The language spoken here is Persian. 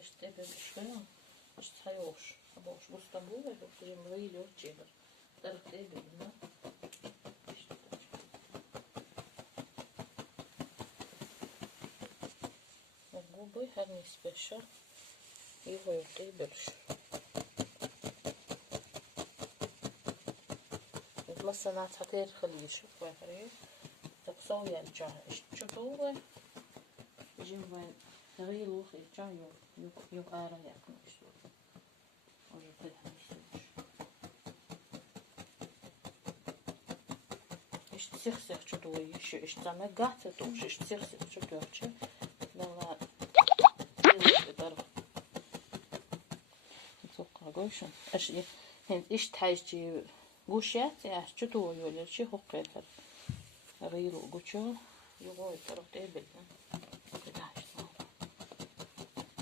işte böyle işte sayıyormuş. Boş bustan bu ve bu cimri yok cimri. Darık değil bilmem. Bu her nisbeşe iyi koyulduğu bölüş. مثلا تعطيه الخلية شوف وافري تقصوي الجاه شوفوا جيم وين تغير وخي جاه يو آرا يأكل شو وجو فيها مش إيش تسخ شو دوي شو إيش تعمل قاعدة توش إيش تسخ شو دوتش لا يقدر يتوقع قوشن إيش هند إيش تحاجي قوشات يا شو دوي ولا شو هو قيل غيرو قوشو يقول تروح تقبل